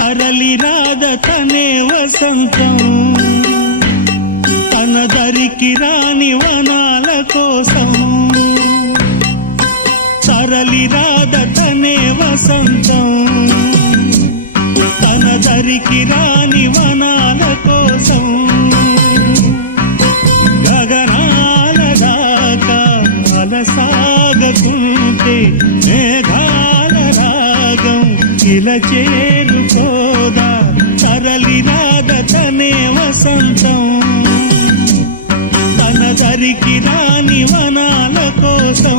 తరలి రాద తనే వసంతం తన దరికి రాని వనాల కోసం తరలి రాద తనే వసంతం తన దరికి రాని వనాల కోసం గగనాల దాకా అలసాగకుంటే మేఘాల రాగం ఇలా చేరుకోదా తరలి రాద తనే వసంతం తన దరికి రాని వనాల కోసం